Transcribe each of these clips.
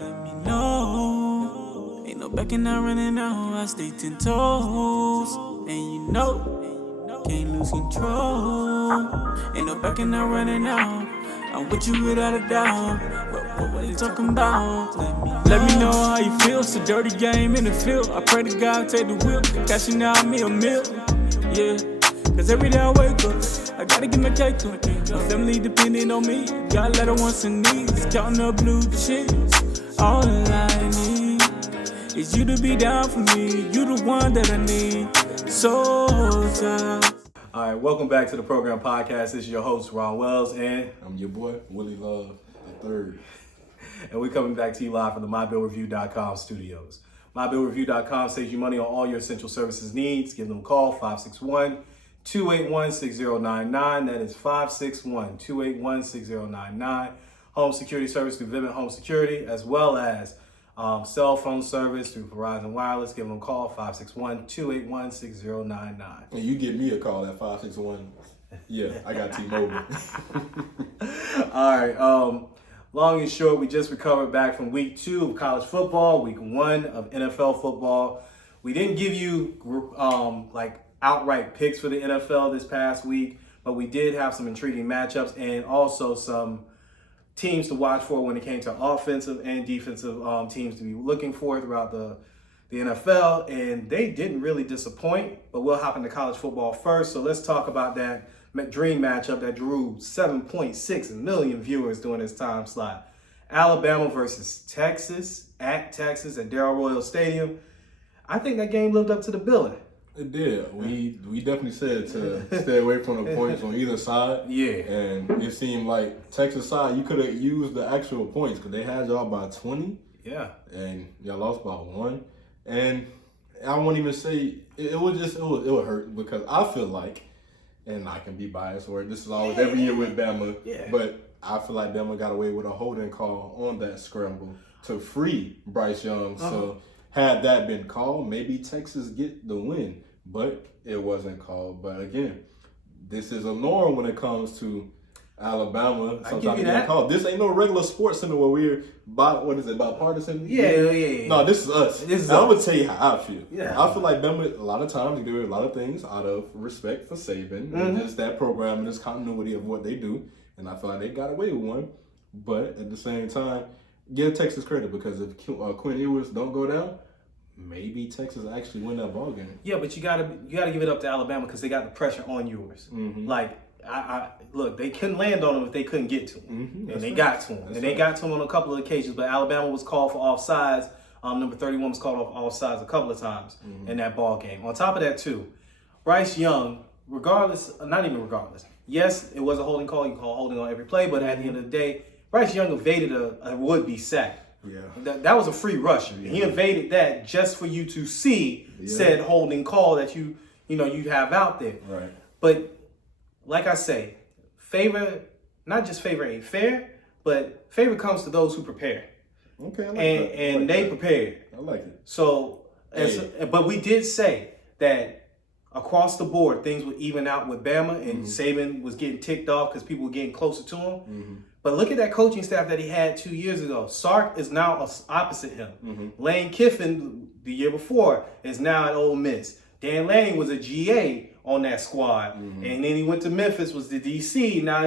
Let me know. Ain't no backing out, running out. I stay 10 toes. And you know, can't lose control. Ain't no backing out, running out. I'm with you without a doubt. What you talking about? Let me know how you feel. It's a dirty game in the field. I pray to God take the wheel. Cashing out me a meal. Yeah. Cause every day I wake up, I gotta get my cake up. My family depending on me. Got letter wants and needs. Counting up blue chips. All I need is you to be down for me. You the one that I need. So tired. All right, welcome back to the program podcast. This is your host, Ron Wells, and I'm your boy, Willie Love III. And we're coming back to you live from the MyBillReview.com studios. MyBillReview.com saves you money on all your essential services needs. Give them a call, 561-281-6099. That is 561-281-6099. Home security service through Vivint Home Security, as well as cell phone service through Verizon Wireless. Give them a call, 561-281-6099. And you give me a call at 561. Yeah, I got T-Mobile. All right. Long and short, we just recovered back from week 2 of college football, week 1 of NFL football. We didn't give you outright picks for the NFL this past week, but we did have some intriguing matchups and also some teams to watch for when it came to offensive and defensive teams to be looking for throughout the NFL, and they didn't really disappoint. But we'll hop into college football first. So let's talk about that dream matchup that drew 7.6 million viewers during this time slot. Alabama versus Texas at Darrell Royal Stadium. I think that game lived up to the billing. It did. We definitely said to stay away from the points on either side. Yeah. And it seemed like Texas side, you could have used the actual points because they had y'all by 20. Yeah. And y'all lost by 1. And I won't even say it would hurt because I feel like, and I can be biased, or this is always every year with Bama, but I feel like Bama got away with a holding call on that scramble to free Bryce Young. So had that been called, maybe Texas get the win, but it wasn't called. But again, this is a norm when it comes to Alabama. Sometimes they call. This ain't no regular sports center where we're bipartisan. Yeah. No, this is us. I'm gonna tell you how I feel. Yeah. I feel like Bama a lot of times they do a lot of things out of respect for Saban and just that program and this continuity of what they do. And I feel like they got away with one. But at the same time, give Texas credit because if Quinn Ewers don't go down, maybe Texas actually win that ball game. Yeah, but you gotta give it up to Alabama because they got the pressure on yours. Like I look, they couldn't land on him if they couldn't get to him, and they got to him, they got to him on a couple of occasions. But Alabama was called for offsides. Number 31 was called off offsides a couple of times in that ball game. On top of that, too, Bryce Young, not even regardless. Yes, it was a holding call. You call holding on every play, but at the end of the day, Bryce Young evaded a would-be sack. Yeah, that was a free rusher. Yeah. He evaded that just for you to see said holding call that you have out there. Right. But like I say, not just favor ain't fair, but favor comes to those who prepare. Okay, I like and that. And they prepared. I like it. So, but we did say that across the board, things would even out with Bama, and Saban was getting ticked off because people were getting closer to him. But look at that coaching staff that he had 2 years ago. Sark is now opposite him. Lane Kiffin, the year before, is now at Ole Miss. Dan Lanning was a GA on that squad. And then he went to Memphis, was the DC. Now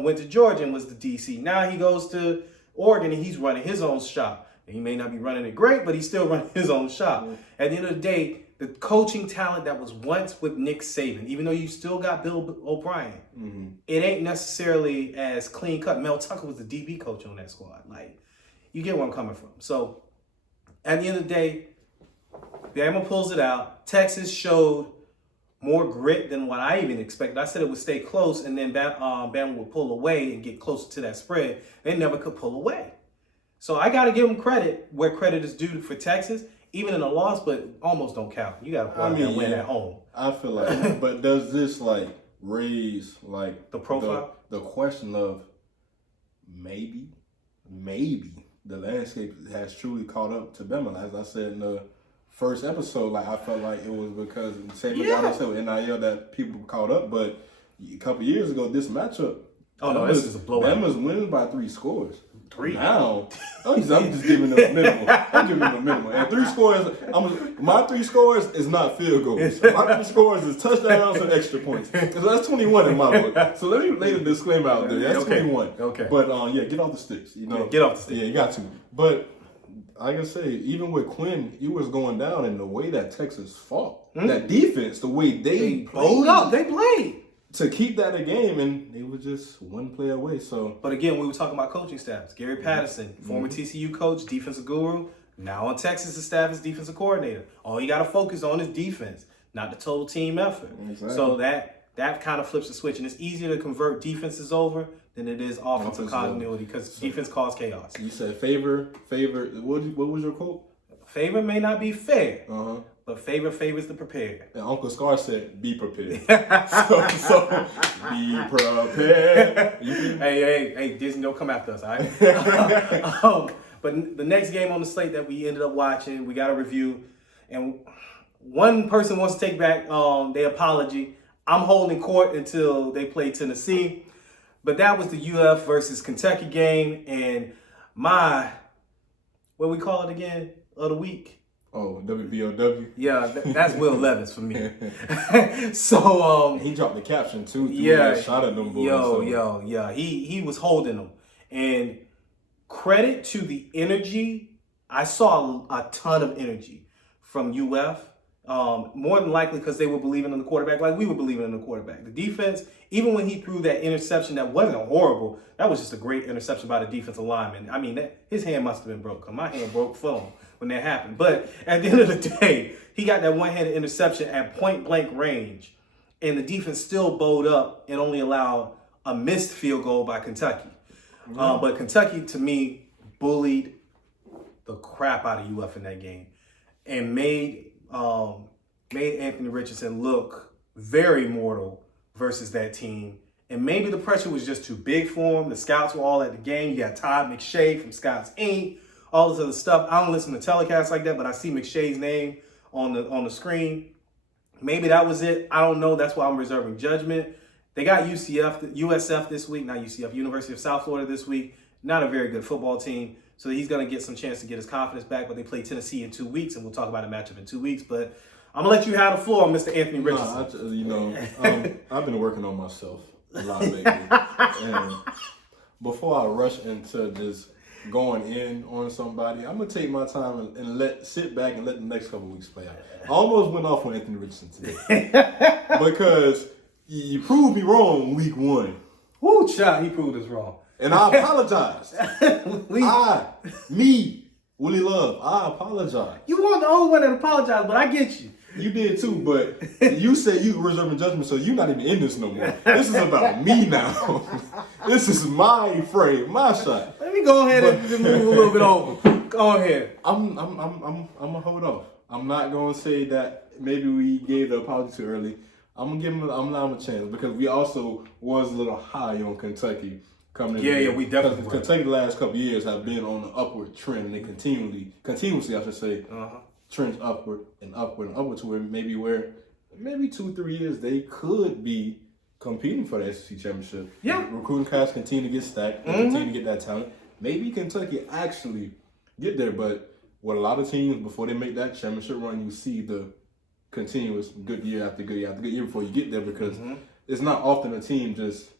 went to Georgia and was the DC. Now he goes to Oregon and he's running his own shop. And he may not be running it great, but he's still running his own shop. At the end of the day, the coaching talent that was once with Nick Saban, even though you still got Bill O'Brien, it ain't necessarily as clean cut. Mel Tucker was the DB coach on that squad. Like, you get where I'm coming from. So, at the end of the day, Bama pulls it out. Texas showed more grit than what I even expected. I said it would stay close, and then Bama would pull away and get closer to that spread. They never could pull away. So I got to give them credit where credit is due for Texas, even in a loss, but almost don't count. You got to pull out and win at home. I feel like, but does this raise the profile, the question of maybe the landscape has truly caught up to Bama? As I said in the first episode, I felt like it was because same as I said with NIL that people caught up, but a couple years ago, this matchup, this is a blowout. Bama's winning by 3 scores. 3. Now, I'm just giving them a minimum. I'm giving them a minimum. And 3 scores, my 3 scores is not field goals. My 3 scores is touchdowns and extra points. So that's 21 in my book. So let me lay the disclaimer out there. That's 21. Okay. But get off the sticks. You know, get off the sticks. Yeah, you got to. But like I say, even with Quinn, he was going down, and the way that Texas fought, that defense, the way they bowled up, they played to keep that a game, and they were just one play away. So, but again, we were talking about coaching staffs. Gary Patterson, former TCU coach, defensive guru, now on Texas' staff as defensive coordinator. All you got to focus on is defense, not the total team effort. Exactly. So that kind of flips the switch, and it's easier to convert defenses over than it is offensive continuity because defense causes chaos. You said favor. What was your quote? Favor may not be fair. But favor favors the prepared. And Uncle Scar said, be prepared. so be prepared. Hey, Disney, don't come after us, all right? But the next game on the slate that we ended up watching, we got a review. And one person wants to take back their apology. I'm holding court until they play Tennessee. But that was the UF versus Kentucky game. And what we call it again, of the week? Oh, WBOW? Yeah, that's Will Levis for me. So he dropped the caption too. Yeah, shot at them boys. He was holding them. And credit to the energy. I saw a ton of energy from UF. More than likely because they were believing in the quarterback like we were believing in the quarterback. The defense, even when he threw that interception that wasn't horrible, that was just a great interception by the defensive lineman. I mean, his hand must have been broke. My hand broke for him when that happened. But at the end of the day, he got that one-handed interception at point-blank range, and the defense still bowed up and only allowed a missed field goal by Kentucky. But Kentucky, to me, bullied the crap out of UF in that game and made Anthony Richardson look very mortal versus that team. And maybe the pressure was just too big for him. The scouts were all at the game. You got Todd McShay from Scouts Inc., all this other stuff. I don't listen to telecasts like that, but I see McShay's name on the screen. Maybe that was it. I don't know. That's why I'm reserving judgment. They got USF this week, not UCF, University of South Florida this week. Not a very good football team. So he's going to get some chance to get his confidence back, but they play Tennessee in 2 weeks, and we'll talk about a matchup in 2 weeks. But I'm going to let you have the floor, Mr. Anthony Richardson. I've been working on myself a lot lately. And before I rush into just going in on somebody, I'm going to take my time and sit back and let the next couple weeks play out. I almost went off on Anthony Richardson today because you proved me wrong week 1. Woo, child, he proved us wrong. And I apologize. Willie Love, I apologize. You weren't the only one that apologized, but I get you. You did too, but you said you were reserving judgment, so you're not even in this no more. This is about me now. This is my frame, my shot. Let me go ahead and move a little bit over. Go ahead. I'm gonna hold off. I'm not gonna say that maybe we gave the apology too early. I'm gonna give him a chance because we also was a little high on Kentucky coming in. Yeah, we definitely were. Kentucky the last couple of years have been on an upward trend, and they continuously, I should say, trends upward and upward and upward to where maybe 2-3 years they could be competing for the SEC championship. Yeah. Recruiting class continue to get stacked and continue to get that talent. Maybe Kentucky actually get there, but with a lot of teams, before they make that championship run, you see the continuous good year after good year after good year before you get there because it's not often a team just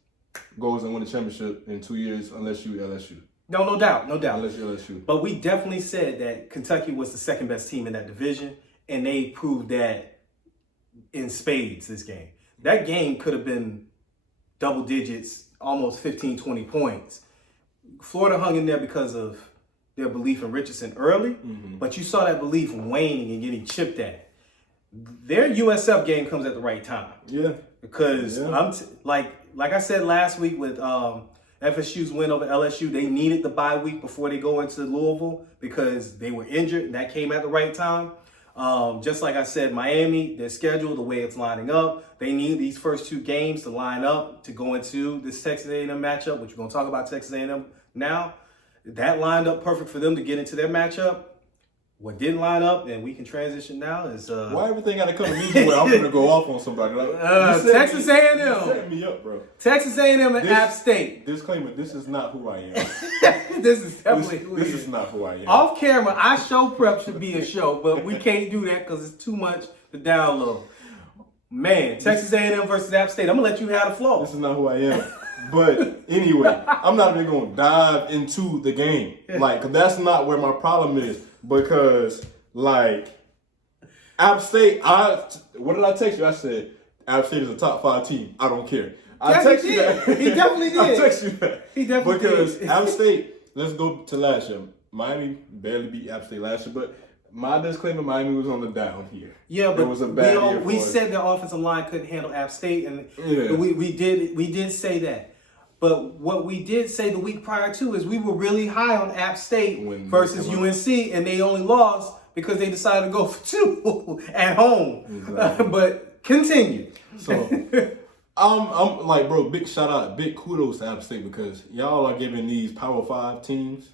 goes and win a championship in 2 years unless you LSU. No doubt. Unless you LSU. But we definitely said that Kentucky was the second best team in that division, and they proved that in spades this game. That game could have been double digits, almost 15, 20 points. Florida hung in there because of their belief in Richardson early, but you saw that belief waning and getting chipped at. Their USF game comes at the right time. Yeah. Because like I said last week with FSU's win over LSU, they needed the bye week before they go into Louisville because they were injured, and that came at the right time. Just like I said, Miami, their schedule, the way it's lining up, they need these first 2 games to line up to go into this Texas A&M matchup, which we're going to talk about Texas A&M now. That lined up perfect for them to get into their matchup. what didn't line up, and we can transition now, is why everything got to come to me where I'm gonna go off on somebody? Like, Texas A&M. You set me up, bro. Texas A&M and App State. Disclaimer: this is not who I am. This is definitely who This he is not who I am. Off camera, our show prep should be a show, but we can't do that because it's too much to download. Man, Texas A&M versus App State. I'm gonna let you have the floor. This is not who I am. But anyway, I'm not even gonna dive into the game. Like, 'cause that's not where my problem is. Because, like, App State, what did I text you? I said, App State is a top 5 team. I don't care. I text you that. He definitely did. I text you that. He definitely because did. App State, let's go to last year. Miami barely beat App State last year, but my disclaimer, Miami was on the down here. Yeah, but it was a bad year we for said the offensive line couldn't handle App State, and Yeah. we did say that. But what we did say the week prior to is we were really high on App State versus UNC, and they only lost because they decided to go for 2 at home. Exactly. But continue. So I'm like, bro, big shout out, big kudos to App State because y'all are giving these Power 5 teams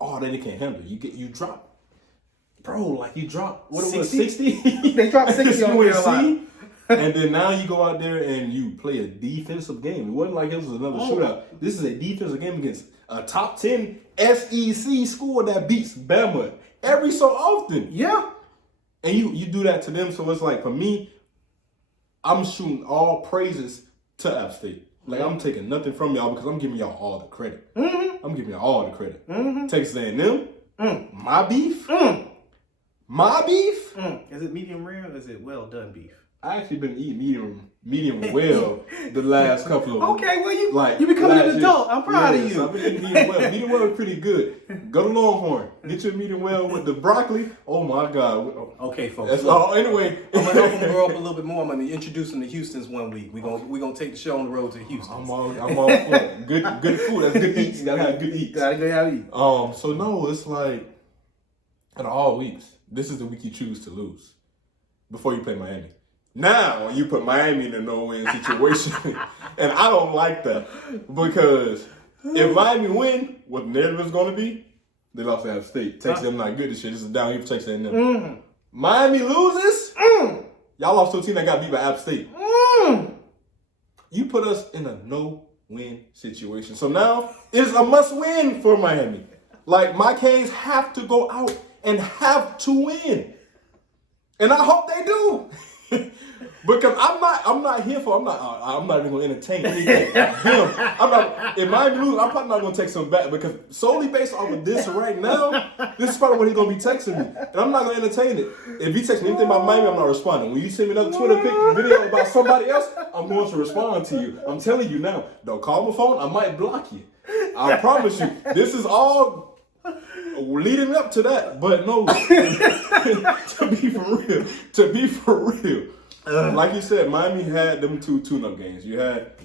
all that they can handle. You drop, bro, like you drop what it was 60. They dropped 60 on Carolina. And then now you go out there and you play a defensive game. It wasn't like it was another shootout. This is a defensive game against a top 10 SEC school that beats Bama every so often. Yeah. And you do that to them. So it's like, for me, I'm shooting all praises to App State. Like, I'm taking nothing from y'all because I'm giving y'all all the credit. Mm-hmm. I'm giving y'all all the credit. Mm-hmm. Texas A&M, my beef. My beef. Is it medium rare or is it well done beef? I actually been eating medium well the last couple of Okay, well you becoming an adult. I'm proud of you. So I've been eating medium well. Medium well is pretty good. Go to Longhorn. Get your medium well with the broccoli. Oh my God. Okay, folks. That's all. Anyway, I'm gonna help them grow up a little bit more. I'm gonna introduce them to Houston's one week. We're gonna take the show on the road to Houston. I'm all for it. Good food. That's good eats. You gotta have good eats. Gotta go out eat. So no, it's like out of all weeks, this is the week you choose to lose before you play Miami. Now you put Miami in a no-win situation, and I don't like that because if Miami win, what the narrative is going to be, they lost to App State. Texas them not good this year. This is down here for Texas A&M. Miami loses. Y'all lost to a team that got beat by App State. You put us in a no-win situation. So now it's a must-win for Miami. Like, my Canes have to go out and have to win, and I hope they do. Because I'm not here for. I'm not even gonna entertain anything. If Miami lose, I'm probably not gonna take some back because solely based off of this right now, this is probably what he's gonna be texting me, and I'm not gonna entertain it. If he texts me anything about Miami, I'm not responding. When you send me another Twitter video about somebody else, I'm going to respond to you. I'm telling you now. Don't call my phone. I might block you. I promise you. This is all leading up to that, but no. To be for real. Like you said, Miami had them 2 tune-up games. You had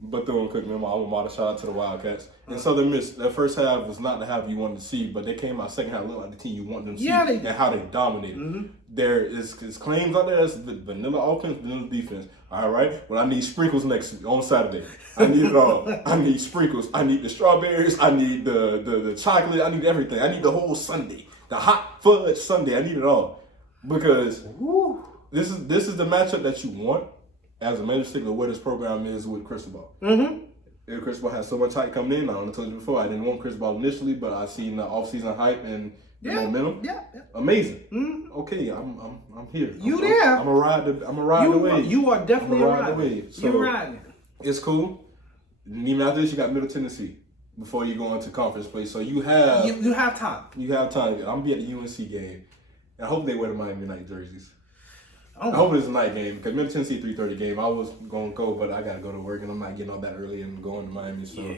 Bethune-Cookman, my alma mater. Shout out to the Wildcats. And Southern Miss, that first half was not the half you wanted to see, but they came out second half looking like the team you wanted them to see and how they dominated. There is claims out there that's vanilla offense, vanilla defense. All right? Well, I need sprinkles on Saturday. I need it all. I need sprinkles. I need the strawberries. I need the chocolate. I need everything. I need the whole sundae. The hot fudge sundae. I need it all. Because this is the matchup that you want as a major stickler where this program is with Cristobal. And Cristobal has so much hype coming in. I told you before, I didn't want Cristobal initially, but I seen the offseason hype and the momentum. Yeah. Amazing. Okay, I'm here. I'm a ride the wave. You are definitely a ride the wave. So you're riding. It's cool. And even after this, you got Middle Tennessee before you go into conference play. So you have time. You have time. I'm gonna be at the UNC game. I hope they wear the Miami Night jerseys. I hope it's a night game because Middle Tennessee 3:30 game. I was gonna go, but I gotta go to work and I'm not getting up that early and going to Miami. So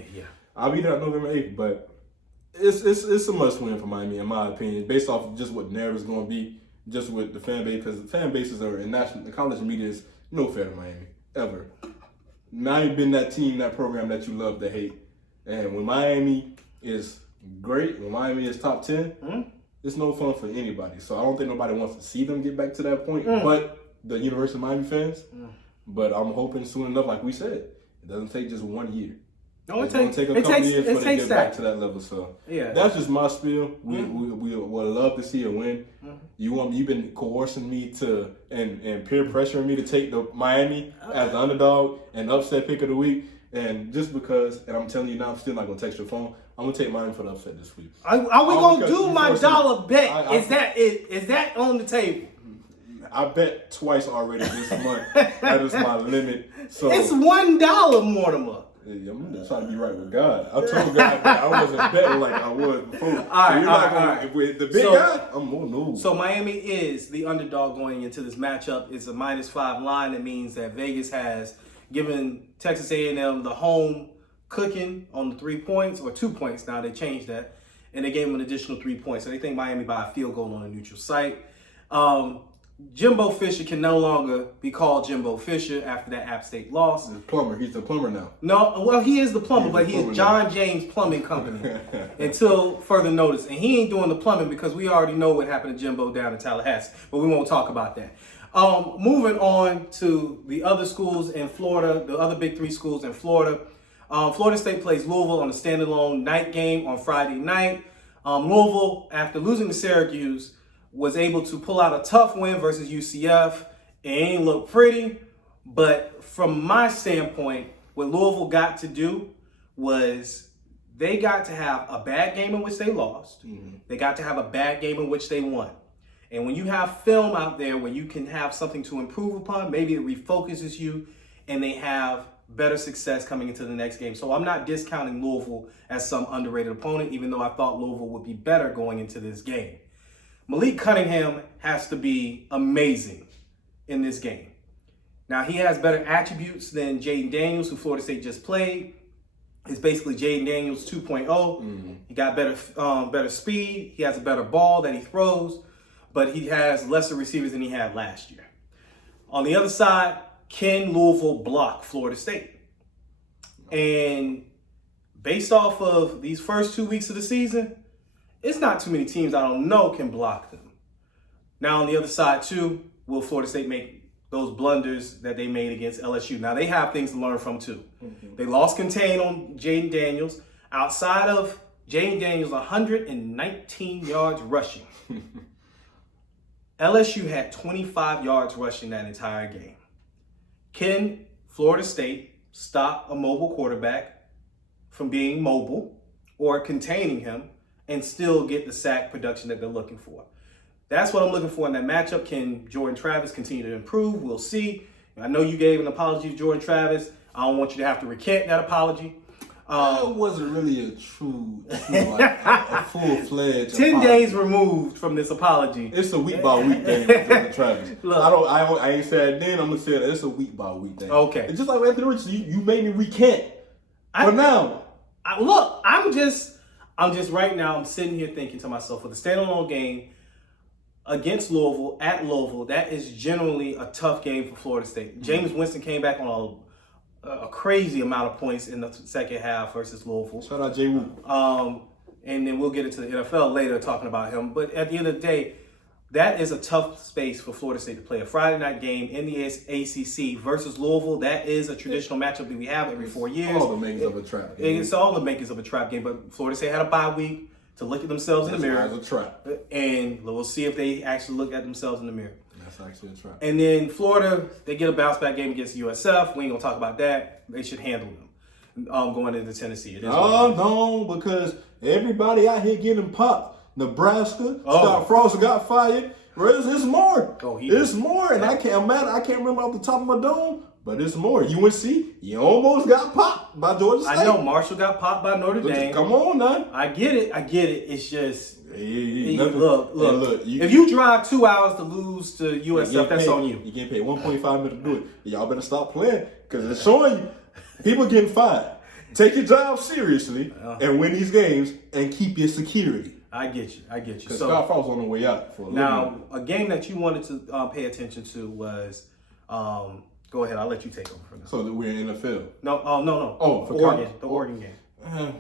I'll be there on November 8th. But it's a must win for Miami in my opinion, based off of just what the narrative is gonna be, just with the fan base, because the fan bases are in the college media is no fair to Miami ever. Miami been that team, that program that you love to hate, and when Miami is great, when Miami is top 10. It's no fun for anybody. So I don't think nobody wants to see them get back to that point. But the University of Miami fans. But I'm hoping soon enough, like we said, it doesn't take just 1 year. No, it's going to take a couple years for they get back to that level. So yeah, that's just my spiel. We would love to see a win. You've been coercing me to and peer pressuring me to take the Miami as the underdog and upset pick of the week. And just because, and I'm telling you now, I'm still not going to text your phone. I'm going to take Miami for the upset this week. Are we going to do my dollar bet? Is that on the table? I bet twice already this month. That is my limit. So it's $1, Mortimer. Yeah, I'm just trying to be right with God. I told God that I wasn't betting like I was before. All right. With the big guy, I'm more new. So Miami is the underdog going into this matchup. It's a -5 line. That means that Vegas has given Texas A&M the home cooking on the 3 points, or 2 points now. They changed that. And they gave them an additional 3 points. So they think Miami by a field goal on a neutral site. Jimbo Fisher can no longer be called Jimbo Fisher after that App State loss. He's the plumber now. No, well, he is the plumber, but he's John James Plumbing Company until further notice. And he ain't doing the plumbing because we already know what happened to Jimbo down in Tallahassee, but we won't talk about that. Moving on to the other schools in Florida, the other Big Three schools in Florida. Florida State plays Louisville on a standalone night game on Friday night. Louisville, after losing to Syracuse, was able to pull out a tough win versus UCF. It ain't look pretty, but from my standpoint, what Louisville got to do was they got to have a bad game in which they lost. They got to have a bad game in which they won. And when you have film out there where you can have something to improve upon, maybe it refocuses you and they have better success coming into the next game. So I'm not discounting Louisville as some underrated opponent, even though I thought Louisville would be better going into this game. Malik Cunningham has to be amazing in this game. Now, he has better attributes than Jaden Daniels, who Florida State just played. It's basically Jaden Daniels 2.0. He got better speed. He has a better ball that he throws, but he has lesser receivers than he had last year. On the other side, can Louisville block Florida State? And based off of these first 2 weeks of the season, it's not too many teams I don't know can block them. Now, on the other side, too, will Florida State make those blunders that they made against LSU? Now, they have things to learn from, too. They lost contain on Jaden Daniels. Outside of Jaden Daniels, 119 yards rushing. LSU had 25 yards rushing that entire game. Can Florida State stop a mobile quarterback from being mobile or containing him and still get the sack production that they're looking for? That's what I'm looking for in that matchup. Can Jordan Travis continue to improve? We'll see. I know you gave an apology to Jordan Travis. I don't want you to have to recant that apology. It wasn't really a true like, a full-fledged 10 apology. days removed from this apology. It's a week-by-week thing with Jordan Travis. Look, I ain't said it then. I'm going to say that it's a week-by-week thing. Okay. It's just like Anthony Richardson. You made me recant. For now. Look, I'm just right now, I'm sitting here thinking to myself, for the standalone game against Louisville, at Louisville, that is generally a tough game for Florida State. James Winston came back on a crazy amount of points in the second half versus Louisville. Shout out Jay Wu. And then we'll get into the NFL later talking about him. But at the end of the day, that is a tough space for Florida State to play. A Friday night game in the ACC versus Louisville, that is a traditional matchup that we have every 4 years. All the makings of a trap game. It's all the makings of a trap game. But Florida State had a bye week to look at themselves in the mirror. That's a trap. And we'll see if they actually look at themselves in the mirror. That's actually a trap. And then Florida, they get a bounce back game against USF. We ain't gonna talk about that. They should handle them going into Tennessee. No, because everybody out here getting popped. Nebraska, Scott Frost got fired. It's more. It's more, and I can't remember off the top of my dome, but it's more. UNC, you almost got popped by Georgia State. I know Marshall got popped by Notre Dame. Come on, now. I get it. It's just. Look. If you drive 2 hours to lose to USF, that's on you. You get paid $1.5 million to do it. Y'all better stop playing because it's showing you people getting fired. Take your job seriously and win these games and keep your security. I get you. Because Scott Frost on the way out. A game that you wanted to pay attention to was. Go ahead. I'll let you take over from now. So that we're in the NFL. No. Oh, for Oregon. The Oregon game.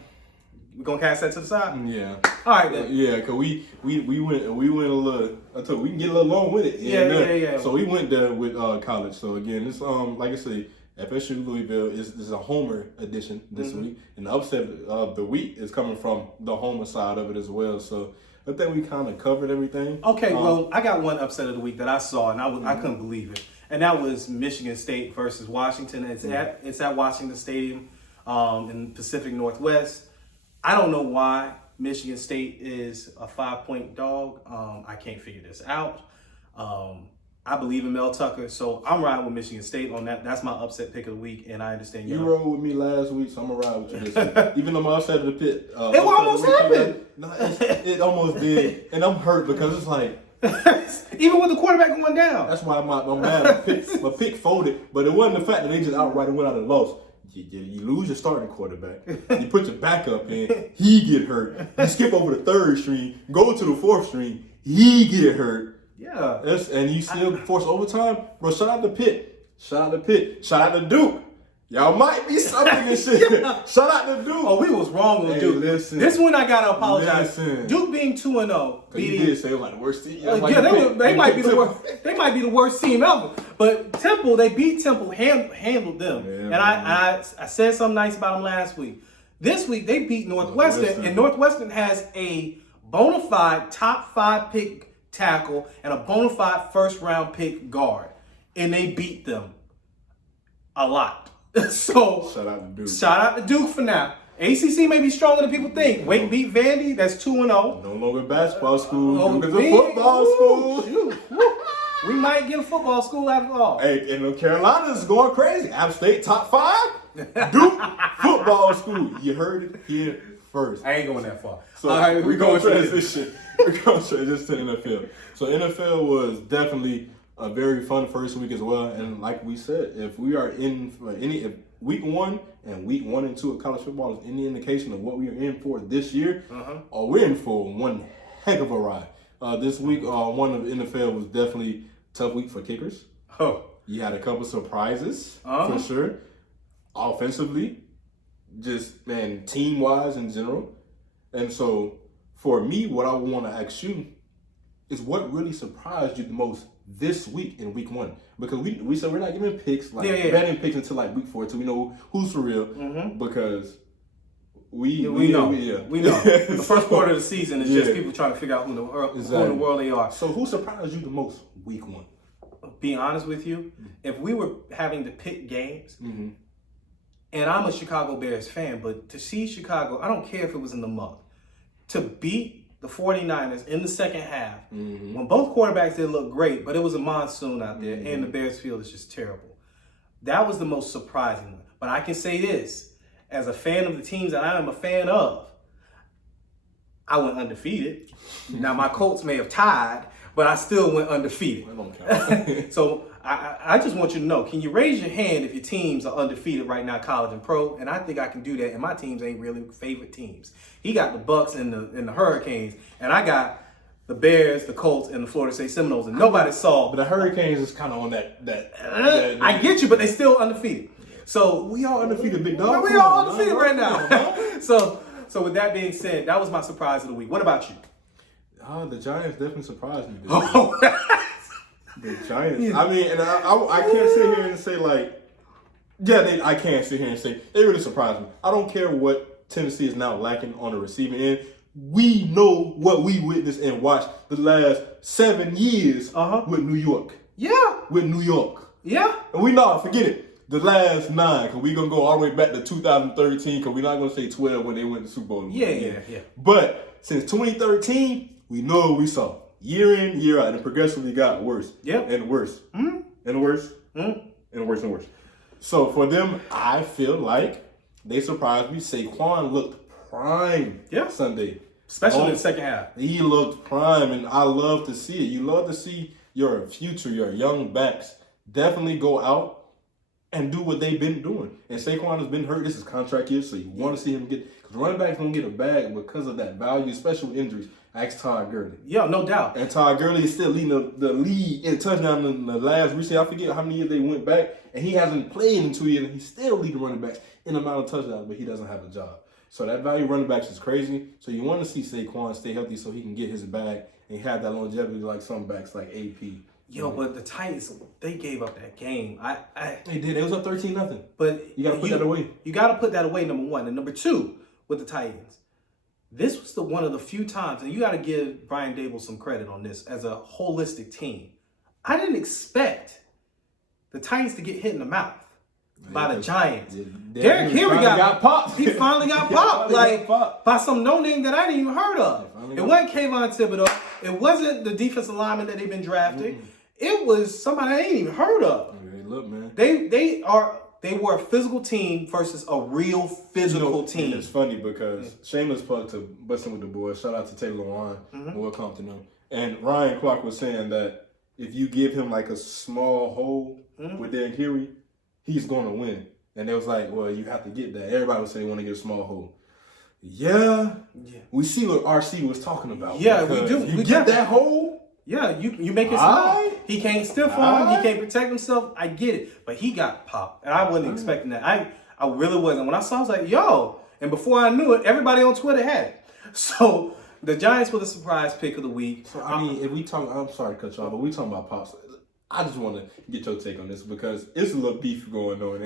We gonna cast that to the side? Yeah. All right then. Yeah, cause we went a little. I told you, we can get a little long with it. Yeah. So we went there with college. So again, this like I say, FSU Louisville is a homer edition this week, and the upset of the week is coming from the homer side of it as well. So I think we kind of covered everything. Okay, well, I got one upset of the week that I saw, and I couldn't believe it, and that was Michigan State versus Washington. It's at Washington Stadium in Pacific Northwest. I don't know why Michigan State is a 5-point dog. I can't figure this out. I believe in Mel Tucker, so I'm riding with Michigan State on that. That's my upset pick of the week, and I understand you rode with me last week, so I'm gonna ride with you this week. Even though my upset of the pit, it almost happened. No, it almost did, and I'm hurt because it's like even with the quarterback going down. That's why I'm mad. My pick folded, but it wasn't the fact that they just outright went out and lost. You lose your starting quarterback. You put your backup in. He get hurt. You skip over the third string. Go to the fourth string. He get hurt. Yeah. And you still force overtime. Bro, shout out to Pitt. Shout out to Duke. Y'all might be something and shit. Shout out to Duke. Oh, we was wrong on Duke. Listen. This one I gotta apologize. Listen. Duke being 2-0. You did say it was like the worst team. They might be the worst. They might be the worst team ever. But Temple, they beat Temple, handled them. Yeah, and I said something nice about them last week. This week they beat Northwestern, and Northwestern has a bona fide top 5 pick tackle and a bona fide first round pick guard, and they beat them a lot. So shout out to Duke. Shout out to Duke for now. ACC may be stronger than people think. Wake beat Vandy. That's 2-0. No longer basketball school. Duke is a football school. We might get a football school after all. Hey, and Carolina is going crazy. App State top 5. Duke football school. You heard it here first. I ain't going that far. So all right, we're going to transition. We're going to transition to NFL. So NFL was definitely a very fun first week as well. And like we said, if we are in for if week 1 and week 1 and 2 of college football is any indication of what we are in for this year, we're in for one heck of a ride. This week, one of the NFL was definitely a tough week for kickers. Oh, you had a couple surprises for sure. Offensively, just team-wise in general. And so, for me, what I want to ask you is what really surprised you the most this week in week 1? Because we said we're not giving picks, betting picks until like week 4 until we know who's for real. Because we know. The first quarter of the season is just people trying to figure out who in the world they are. So who surprised you the most week 1? Being honest with you, if we were having to pick games, and I'm a Chicago Bears fan, but to see Chicago, I don't care if it was in the month, to beat the 49ers in the second half, when both quarterbacks did look great, but it was a monsoon out there, and the Bears field is just terrible. That was the most surprising one. But I can say this, as a fan of the teams that I am a fan of, I went undefeated. Now, my Colts may have tied, but I still went undefeated. So I just want you to know, can you raise your hand if your teams are undefeated right now, college and pro? And I think I can do that, and my teams ain't really favorite teams. He got the Bucks and the Hurricanes, and I got the Bears, the Colts, and the Florida State Seminoles, and nobody saw. But the Hurricanes is kind of on that. I get you, but they still undefeated. So we are undefeated, big dog. We are undefeated right now. So with that being said, that was my surprise of the week. What about you? The Giants definitely surprised me this week. The Giants. I mean, and I can't sit here and say I can't sit here and say they really surprised me. I don't care what Tennessee is now lacking on the receiving end. We know what we witnessed and watched the last 7 years with New York. Yeah. With New York. Yeah. And we not forget it. The last 9, because we're going to go all the way back to 2013, because we're not going to say 12 when they went to Super Bowl. Yeah. But since 2013, we know what we saw. Year in, year out, and it progressively got worse. Yep. And worse. And worse. And worse and worse. So for them, I feel like they surprised me. Saquon looked prime Sunday. Especially in the second half. He looked prime, and I love to see it. You love to see your future, your young backs definitely go out and do what they've been doing. And Saquon has been hurt. This is contract year, so you want to see him get, because running backs don't get a bag because of that value, especially with injuries. Ask Todd Gurley. Yeah, no doubt. And Todd Gurley is still leading the league in touchdown in the last recent. I forget how many years they went back, and he hasn't played in 2 years, and he's still leading running backs in the amount of touchdowns, but he doesn't have a job. So that value running backs is crazy. So you want to see Saquon stay healthy so he can get his bag and have that longevity like some backs like AP Yo, but the Titans, they gave up that game. They did. It was up 13-0. But you got to put that away. You got to put that away, number one. And number two, with the Titans, this was one of the few times, and you got to give Brian Daboll some credit on this as a holistic team. I didn't expect the Titans to get hit in the mouth by the Giants. Derrick Henry got popped. He finally got popped, by some no-name that I didn't even heard of. It wasn't Kayvon Thibodeau. It wasn't the defensive lineman that they've been drafting. It was somebody I ain't even heard of. Hey, look, man. They were a physical team versus a real physical team. And it's funny because shameless plug to Bustin' with the Boys. Shout out to Taylor Lewan and Will Compton. And Ryan Clark was saying that if you give him like a small hole with Derrick Henry, he's going to win. And they was like, well, you have to get that. Everybody was saying they want to get a small hole. Yeah. We see what RC was talking about. Yeah, we do. You get that hole? Yeah, you make it small. He can't stiff arm. He can't protect himself. I get it. But he got popped. And I wasn't expecting that. I really wasn't. When I saw it, I was like, yo. And before I knew it, everybody on Twitter had it. So the Giants were the surprise pick of the week. So, I mean, if we talk, I'm sorry to cut you off, but we talking about pops. I just want to get your take on this because it's a little beef going on.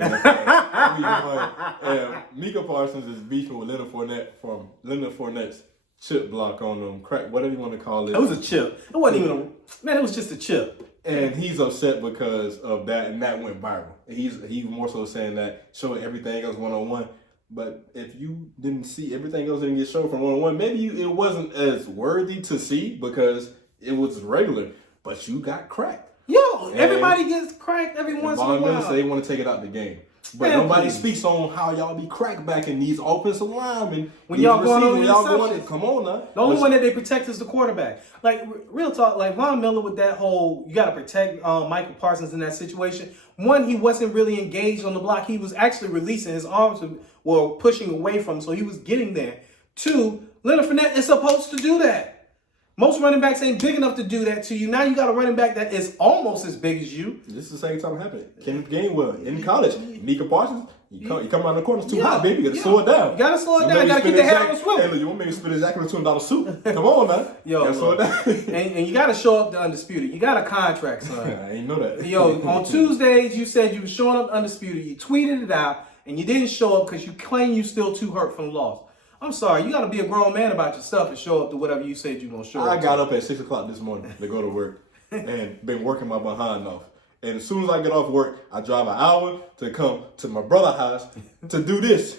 Micah Parsons is beefing with Leonard Fournette from Leonard Fournette's chip block on them, crack, whatever you want to call it. It was a chip. It wasn't even it was just a chip. And he's upset because of that, and that went viral. He's more so saying that showing everything else one-on-one. But if you didn't see everything else didn't get shown from one-on-one, maybe it wasn't as worthy to see because it was regular. But you got cracked. Yo, everybody gets cracked every once in a while. Von Miller said they want to take it out the game. But nobody speaks on how y'all be cracked back in these offensive linemen. When y'all going on interceptions. Come on now. The only one that they protect is the quarterback. Like, real talk, like Von Miller with that whole, you got to protect Michael Parsons in that situation. One, he wasn't really engaged on the block. He was actually releasing his arms, were pushing away from him, so he was getting there. Two, Leonard Fournette is supposed to do that. Most running backs ain't big enough to do that to you. Now you got a running back that is almost as big as you. This is the same time it happened. Kenneth Gainwell in college. Micah Parsons, you come around the corner, it's too hot, baby. You got to slow it down. You got to slow it down. You got to keep the head on the swivel. Hey, you want me to spit exactly $200 suit? Come on, man. Yo, you slow it down. and you got to show up to Undisputed. You got a contract, son. I ain't know that. Yo, on Tuesdays, you said you were showing up to Undisputed. You tweeted it out, and you didn't show up because you claim you still too hurt from the loss. I'm sorry, you got to be a grown man about your stuff and show up to whatever you said you're going to show up I got up at 6 o'clock this morning to go to work and been working my behind off. And as soon as I get off work, I drive an hour to come to my brother's house to do this.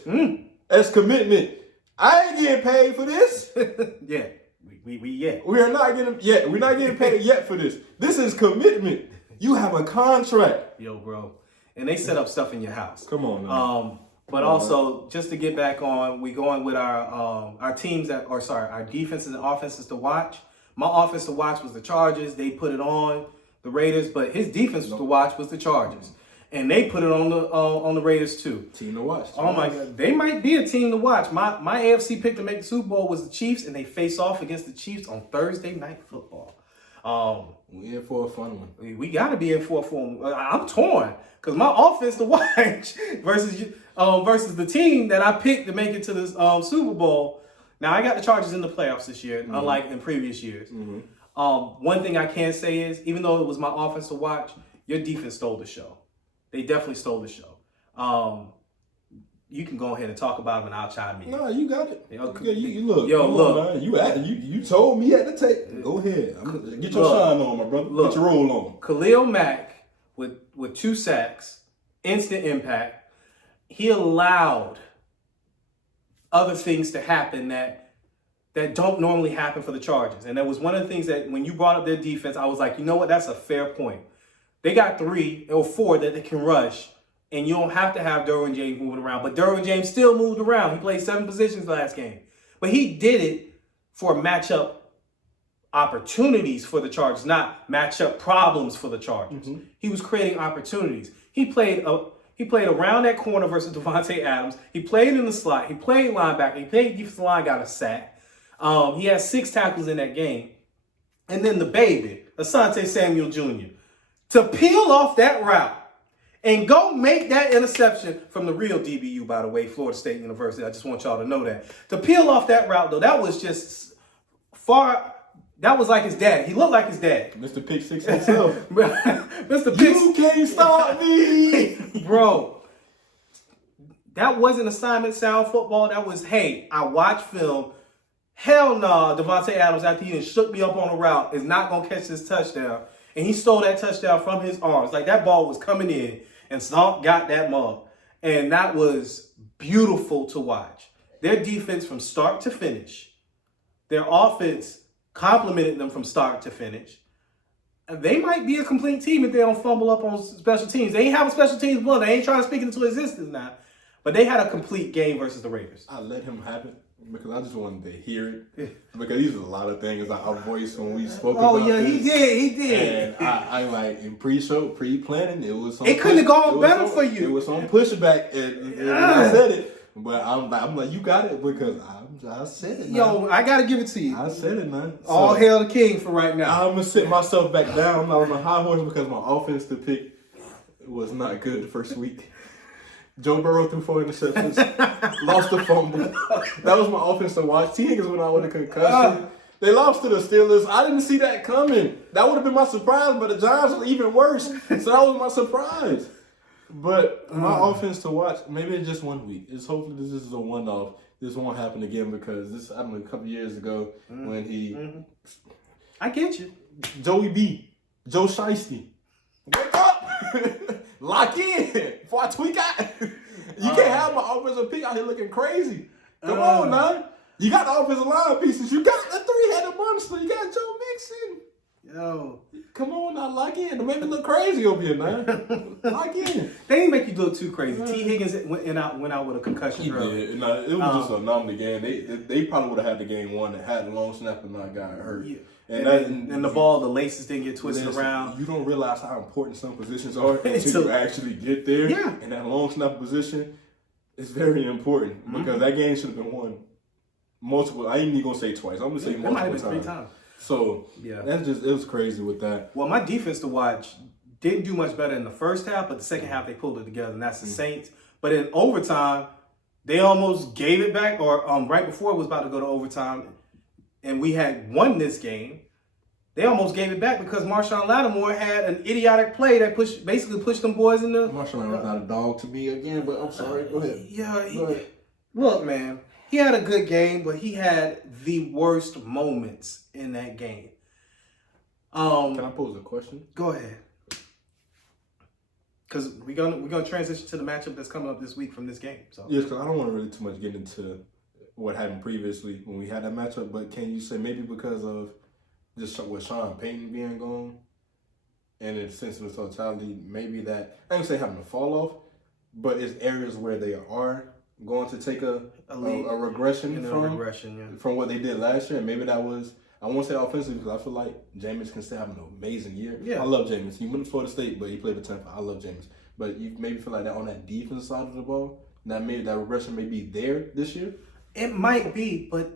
As commitment. I ain't getting paid for this. Yeah. We are not getting yet. We're not getting paid yet for this. This is commitment. You have a contract. Yo, bro. And they set up stuff in your house. Come on, man. But also, just to get back on, we going with our teams our defenses and offenses to watch. My offense to watch was the Chargers. They put it on the Raiders, but his defense to watch was the Chargers, and they put it on the Raiders too. Team to watch. Oh my God, they might be a team to watch. My AFC pick to make the Super Bowl was the Chiefs, and they face off against the Chiefs on Thursday Night Football. We in for a fun one. We got to be in for a fun one. I'm torn because my offense to watch versus the team that I picked to make it to the Super Bowl. Now, I got the Chargers in the playoffs this year, unlike in previous years. One thing I can say is, even though it was my offense to watch, your defense stole the show. They definitely stole the show. You can go ahead and talk about them, and I'll chime in. No, you got it. Okay. You look. Yo, look. On, you told me at the tape. Go ahead. Get your shine on, my brother. Get your roll on. Khalil Mack with 2 sacks, instant impact. He allowed other things to happen that don't normally happen for the Chargers. And that was one of the things that when you brought up their defense, I was like, you know what? That's a fair point. They got 3 or 4 that they can rush, and you don't have to have Derwin James moving around. But Derwin James still moved around. He played 7 positions last game. But he did it for matchup opportunities for the Chargers, not matchup problems for the Chargers. He was creating opportunities. He played around that corner versus Devontae Adams. He played in the slot. He played linebacker. He played defensive line, got a sack. He had 6 tackles in that game. And then the baby, Asante Samuel Jr., to peel off that route and go make that interception from the real DBU, by the way, Florida State University. I just want y'all to know that. To peel off that route, though, that was just far That was like his dad. He looked like his dad. Mr. Pick Six himself. Mr. Pick. You can't stop me, bro. That wasn't assignment sound football. That was, hey, I watch film. Hell nah, Devontae Adams, after he done shook me up on a route, is not going to catch this touchdown. And he stole that touchdown from his arms. Like, that ball was coming in, and Stomp got that mug. And that was beautiful to watch. Their defense from start to finish, their offense complimented them from start to finish. They might be a complete team if they don't fumble up on special teams. They ain't have a special teams blood. They ain't trying to speak into existence now. But they had a complete game versus the Raiders. I let him have it because I just wanted to hear it. Because these are a lot of things I voiced when we spoke about yeah, this. he did. And I like, in pre-show, pre-planning, it was on... It couldn't have gone better for you. It was on pushback, and I said it. But I'm like, you got it because I said it, man. Yo, I got to give it to you. I said it, man. All hail the king for right now. I'm going to sit myself back down. I'm not on a high horse because my offense to pick was not good the first week. Joe Burrow threw 4 interceptions, lost a fumble. That was my offense to watch. T. Higgins went out with a concussion. They lost to the Steelers. I didn't see that coming. That would have been my surprise, but the Giants were even worse. So that was my surprise. But my offense to watch, maybe it's just 1 week. It's hopefully this is a one-off. This won't happen again because this happened a couple years ago when he... I get you. Joey B. Joe Shiesty. Wake up! Lock in before I tweak out. You can't have my offensive pick out here looking crazy. Come on, man. You got the offensive line pieces. You got the three-headed monster. You got Joe Mixon. Yo. Come on now, lock in. Don't make me look crazy over here, man. Lock in. They didn't make you look too crazy. T. Higgins went out with a concussion. He did. No, it was just a anomaly game. They probably would have had the game won that had the long snap and not got hurt. Yeah. And the ball, the laces didn't get twisted around. You don't realize how important some positions are until you actually get there. Yeah. And that long snap position is very important because that game should have been won multiple. I ain't even gonna say twice. I'm gonna say multiple times. 3 times. So that's just, it was crazy with that. Well, my defense to watch didn't do much better in the first half, but the second half they pulled it together, and that's the Saints. But in overtime, they almost gave it back, or right before it was about to go to overtime, and we had won this game. They almost gave it back because Marshawn Lattimore had an idiotic play that basically pushed them boys in the... Marshawn was not a dog to me again, but I'm sorry. Go ahead. Yeah, look, man. He had a good game, but he had the worst moments in that game. Can I pose a question? Go ahead. Because we're gonna transition to the matchup that's coming up this week from this game. So yes, because I don't want to really too much get into what happened previously when we had that matchup, but can you say maybe because of just with Sean Payton being gone, and in a sense of the totality, maybe that, I don't say having to fall off, but it's areas where they are going to take a regression from what they did last year. And maybe that was, I won't say offensively because I feel like Jameis can still have an amazing year. Yeah. I love Jameis. He went to Florida State, but he played for Tampa. I love Jameis. But you maybe feel like that on that defense side of the ball, that regression may be there this year? It might be, but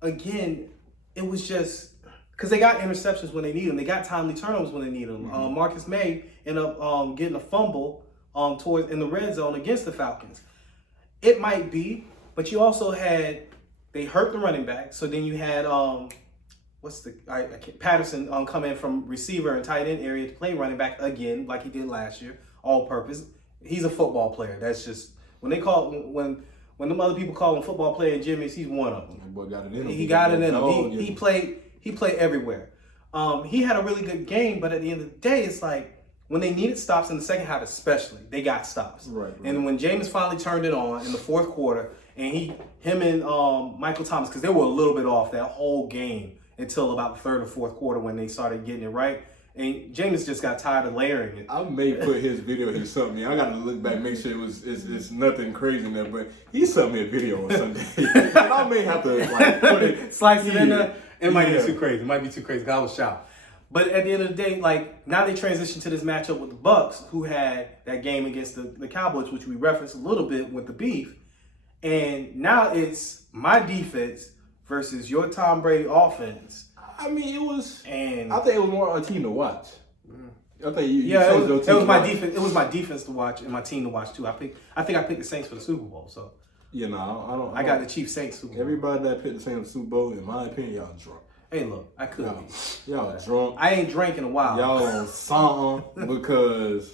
again, it was just because they got interceptions when they need them. They got timely turnovers when they need them. Marcus May ended up getting a fumble towards in the red zone against the Falcons. It might be, but you also they hurt the running back. So then you had Patterson come in from receiver and tight end area to play running back again, like he did last year, all purpose. He's a football player. That's just when them other people call him football player and Jimmy's, he's one of them. That boy got it in him. He got it in him. He played everywhere. He had a really good game, but at the end of the day, it's like when they needed stops in the second half, especially, they got stops. Right. And when Jameis finally turned it on in the fourth quarter, and him and Michael Thomas, because they were a little bit off that whole game until about the third or fourth quarter when they started getting it right. And Jameis just got tired of layering it. I may put his video here something. I got to look back, make sure it's nothing crazy in there. But he sent me a video on Sunday, and I may have to put it, slice it in there. It might be too crazy. It might be too crazy. I was shocked. But at the end of the day, now they transition to this matchup with the Bucks, who had that game against the Cowboys, which we referenced a little bit with the beef. And now it's my defense versus your Tom Brady offense. I mean, it was, and I think it was more a team to watch. I think it was my defense. It was my defense to watch and my team to watch too. I think I picked the Saints for the Super Bowl. So I don't. I got the Chiefs Saints Super Bowl. Everybody that picked the Saints for the Super Bowl, in my opinion, y'all drunk. Hey, look, I could be. Y'all drunk. I ain't drank in a while. Y'all on something because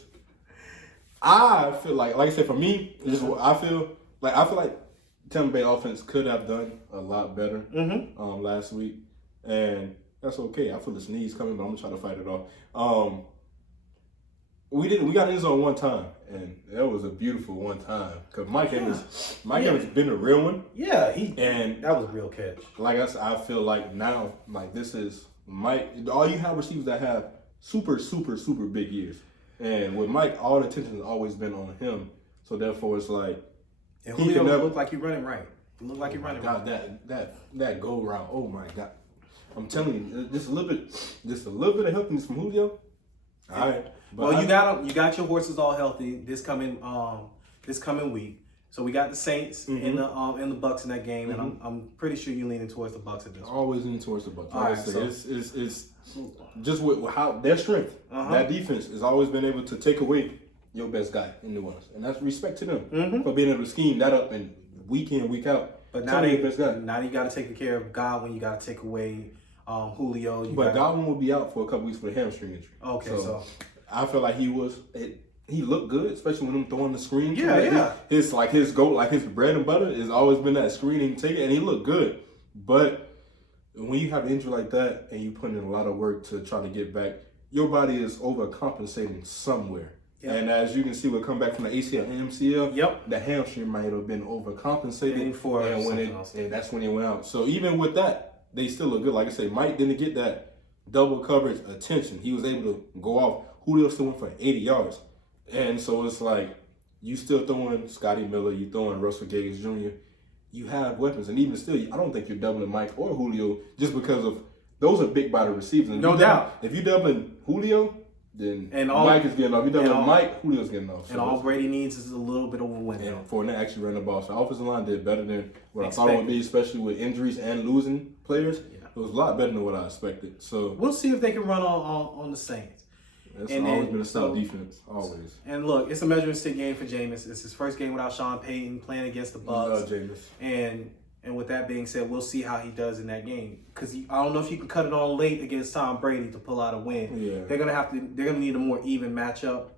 I feel like I said, for me, I feel like Tampa Bay offense could have done a lot better last week, and that's okay. I feel the sneeze coming, but I'm gonna try to fight it off. We got in zone one time, and that was a beautiful one time because Mike Evans been a real one. Yeah, and that was a real catch. Like I feel like now, like this is Mike. All you have receivers that have super, super, super big years, and with Mike, all the attention has always been on him. So therefore, it's like and Julio looked like he running right. He looked like he running right. That go route. Oh my God! I'm telling you, just a little bit of helpiness from Julio. All right. Well, you got your horses all healthy this coming week. So we got the Saints and the Bucks in that game, and I'm pretty sure you're leaning towards the Bucks at this point. Always leaning towards the Bucks. All right, it's just with how their strength, that defense has always been able to take away your best guy in New Orleans, and that's respect to them for being able to scheme that up and week in, week out. But now you got to take care of Godwin. You got to take away Julio. Godwin will be out for a couple weeks with a hamstring injury. Okay, so I feel like he looked good, especially when him throwing the screen. Yeah. His bread and butter has always been that screening take, and he looked good. But when you have an injury like that and you put in a lot of work to try to get back, your body is overcompensating somewhere. Yep. And as you can see, we'll come back from the ACL and MCL. The hamstring might have been overcompensating and that's when it went out. So even with that, they still look good. Like I say, Mike didn't get that double coverage attention. He was able to go off. Julio still went for 80 yards. And so it's like, you still throwing Scotty Miller, you throwing Russell Gage Jr. You have weapons. And even still, I don't think you're doubling Mike or Julio just because of those are big body receivers. And no doubt. If you're doubling Julio, then Mike is getting off. If you're doubling Mike, Julio's getting off. So and all Brady needs is a little bit of a win. And Fournette actually ran the ball. So the offensive line did better than what I thought it would be, especially with injuries and losing players. Yeah. It was a lot better than what I expected. So we'll see if they can run on the Saints. It's always been a solid defense, always. And look, it's a measuring stick game for Jameis. It's his first game without Sean Payton playing against the Bucs. And with that being said, we'll see how he does in that game. Because I don't know if you can cut it on late against Tom Brady to pull out a win. Yeah. They're gonna need a more even matchup,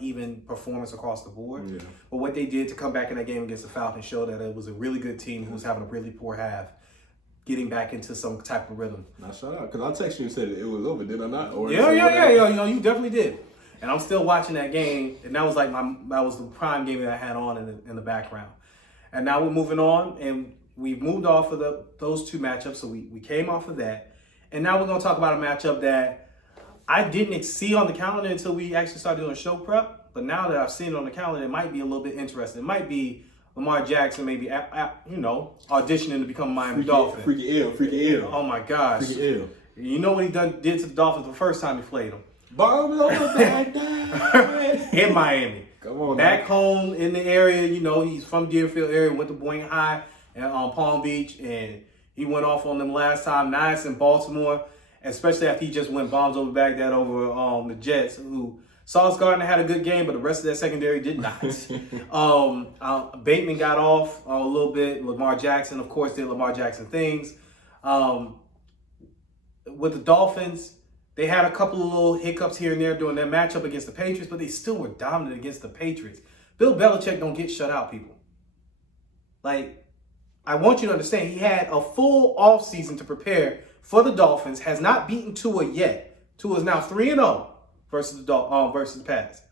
even performance across the board. Yeah. But what they did to come back in that game against the Falcons showed that it was a really good team who was having a really poor half, getting back into some type of rhythm. Now shout out, because I texted you and said it was over, did I not? Or yeah. You definitely did. And I'm still watching that game, and that was the prime game that I had on in the background. And now we're moving on, and we've moved off of those two matchups, so we came off of that. And now we're going to talk about a matchup that I didn't see on the calendar until we actually started doing show prep. But now that I've seen it on the calendar, it might be a little bit interesting. It might be Lamar Jackson maybe, auditioning to become a Miami Dolphin. Freaky ill. Oh, my gosh. Freaky ill. You know what he did to the Dolphins the first time he played them? Bombs over Baghdad. In Miami. Come on, back home in the area, he's from Deerfield area, went to Boynton High and Palm Beach, and he went off on them last time. Now it's in Baltimore, especially after he just went bombs over Baghdad over the Jets, who Sauce Gardner had a good game, but the rest of that secondary did not. Bateman got off a little bit. Lamar Jackson, of course, did Lamar Jackson things. With the Dolphins, they had a couple of little hiccups here and there during their matchup against the Patriots, but they still were dominant against the Patriots. Bill Belichick don't get shut out, people. Like, I want you to understand, he had a full offseason to prepare for the Dolphins, has not beaten Tua yet. Tua is now 3-0 versus the Pats.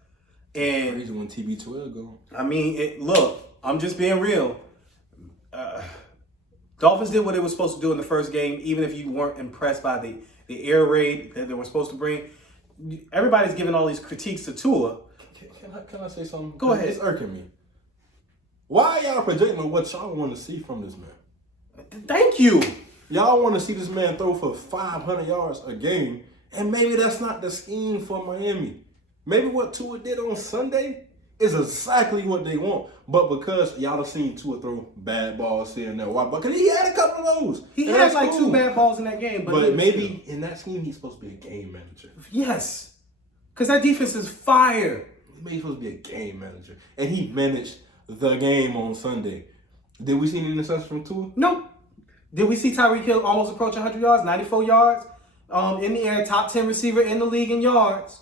And crazy when TB12 go. I mean, look, I'm just being real. Dolphins did what they were supposed to do in the first game, even if you weren't impressed by the air raid that they were supposed to bring. Everybody's giving all these critiques to Tua. Can I say something? Go ahead. It's irking me. Why y'all projecting what y'all want to see from this man? Thank you. Y'all want to see this man throw for 500 yards a game, and maybe that's not the scheme for Miami. Maybe what Tua did on Sunday is exactly what they want. But because y'all have seen Tua throw bad balls here and there, why? Because he had a couple of those. He had like cool. 2 bad balls in that game. But maybe in that scheme, he's supposed to be a game manager. Yes. Because that defense is fire. Maybe he's supposed to be a game manager. And he managed the game on Sunday. Did we see any interceptions from Tua? Nope. Did we see Tyreek Hill almost approach 100 yards, 94 yards in the air, top 10 receiver in the league in yards?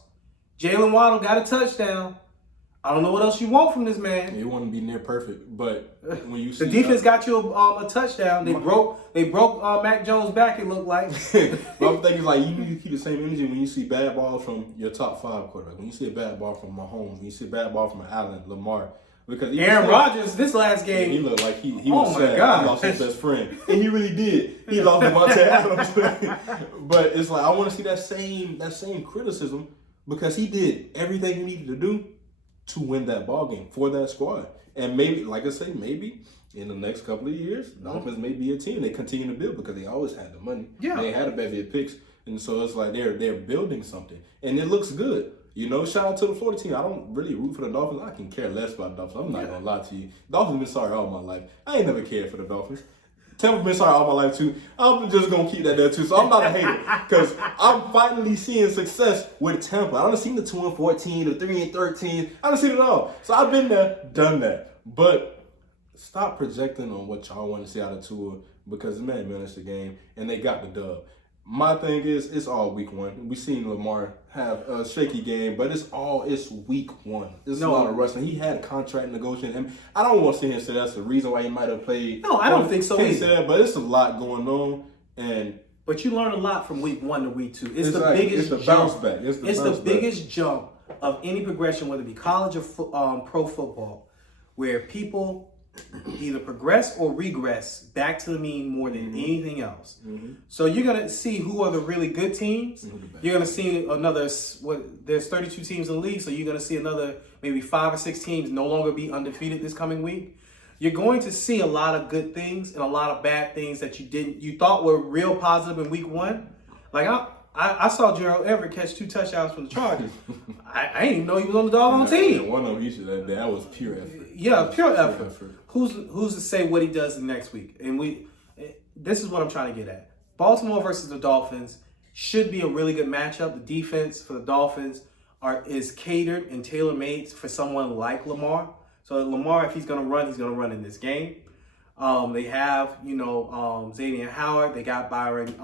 Jalen Waddle got a touchdown. I don't know what else you want from this man. You want to be near perfect, but when you see the defense got you a touchdown, they broke Mac Jones' back. It looked like. But I'm thinking like you need to keep the same energy when you see bad balls from your top 5 quarterbacks. When you see a bad ball from Mahomes, when you see a bad ball from Allen, Lamar. Because Aaron Rodgers, this last game, he looked like he oh was my sad. God. He lost his best friend, and he really did. He lost Devontae Adams. But it's like I want to see that same criticism because he did everything he needed to do to win that ball game for that squad. And maybe, like I say, maybe in the next couple of years, Dolphins may be a team they continue to build because they always had the money. Yeah, they had a bevy of picks, and so it's like they're building something, and it looks good. You know, shout out to the Florida team. I don't really root for the Dolphins. I can care less about the Dolphins. I'm not gonna lie to you. Dolphins been sorry all my life. I ain't never cared for the Dolphins. Tampa been sorry all my life too. I'm just gonna keep that there too. So I'm not a hater because I'm finally seeing success with Tampa. I done seen the 2-14, the 3-13. I done seen it all. So I've been there, done that. But stop projecting on what y'all want to see out of Tua because the man managed the game and they got the dub. My thing is, it's all week 1. We seen Lamar have a shaky game, but it's week 1. It's a lot of wrestling. He had a contract negotiation. I don't want to sit here and say that's the reason why he might have played. No, I don't think so Can't either. say that, but it's a lot going on. But you learn a lot from week 1 to week 2. It's exactly. the biggest it's the jump. bounce back. It's the biggest jump of any progression, whether it be college or pro football, where people either progress or regress back to the mean more than anything else. So you're going to see who are the really good teams. You're going to see there's 32 teams in the league, so you're going to see another maybe 5 or 6 teams no longer be undefeated this coming week. You're going to see a lot of good things and a lot of bad things that you thought were real positive in week 1. Like I saw Gerald Everett catch 2 touchdowns from the Chargers. I didn't even know he was on the doggone team. One of them, that was pure effort. Yeah, pure effort. Who's to say what he does the next week? And this is what I'm trying to get at. Baltimore versus the Dolphins should be a really good matchup. The defense for the Dolphins is catered and tailor-made for someone like Lamar. So Lamar, if he's going to run, he's going to run in this game. They have, Xavier Howard. They got Byron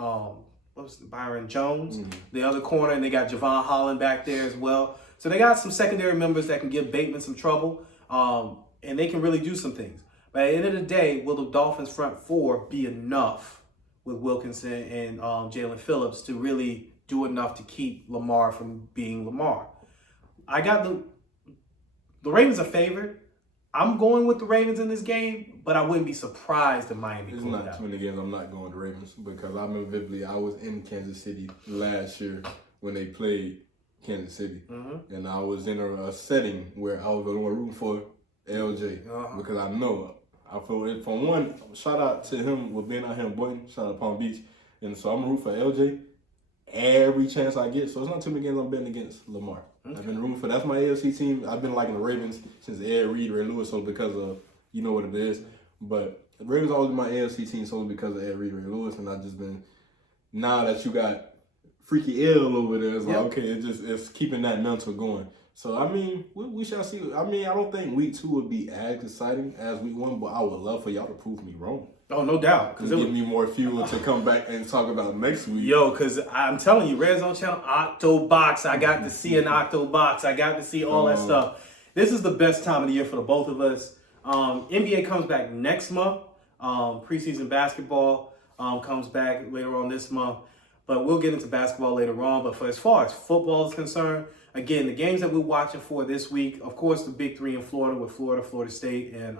Jones, the other corner, and they got Javon Holland back there as well. So they got some secondary members that can give Bateman some trouble, and they can really do some things. But at the end of the day, will the Dolphins front 4 be enough with Wilkinson and Jalen Phillips to really do enough to keep Lamar from being Lamar? I got the Ravens are favored. I'm going with the Ravens in this game, but I wouldn't be surprised if Miami pulled it out. It's not too many games I'm not going to Ravens because I remember vividly I was in Kansas City last year when they played Kansas City. And I was in a setting where I was rooting for LJ because I know I feel it. From one, shout out to him with being out here in Boynton, shout out Palm Beach. And so I'm rooting for LJ every chance I get. So it's not too many games I'm betting against Lamar. Okay. I've been rooting for, that's my AFC team. I've been liking the Ravens since Ed Reed, Ray Lewis, so because of, you know what it is. But the Ravens always been my AFC team solely because of Ed Reed, Ray Lewis, and I've just been, now that you got Freaky L over there, it's like, okay, it's keeping that mental going. So, I mean, we shall see. I mean, I don't think week 2 would be as exciting as week 1, but I would love for y'all to prove me wrong. Oh, no doubt. Because it give me more fuel to come back and talk about next week. Yo, because I'm telling you, Red Zone Channel, Octobox. I got to see an Octobox. I got to see all that stuff. This is the best time of the year for the both of us. NBA comes back next month. Preseason basketball comes back later on this month. But we'll get into basketball later on. But as far as football is concerned, again, the games that we're watching for this week, of course, the big 3 in Florida with Florida State, and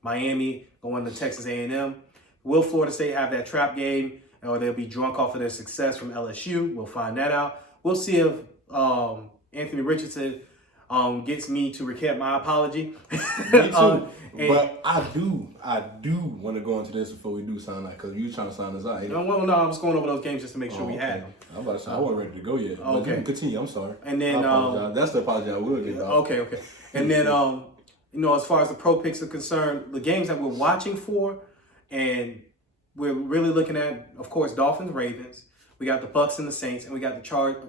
Miami going to Texas A&M. Will Florida State have that trap game, or they'll be drunk off of their success from LSU? We'll find that out. We'll see if Anthony Richardson gets me to recant my apology. Me too. But I do want to go into this before we do sign out, because you trying to sign us out. No, I'm just going over those games just to make sure we had them. I'm about to say, I wasn't ready to go yet. Okay. But continue, I'm sorry. And then, that's the apology I will get, dog. Okay. And then, as far as the pro picks are concerned, the games that we're watching for, and we're really looking at, of course, Dolphins, Ravens. We got the Bucks and the Saints, and we got the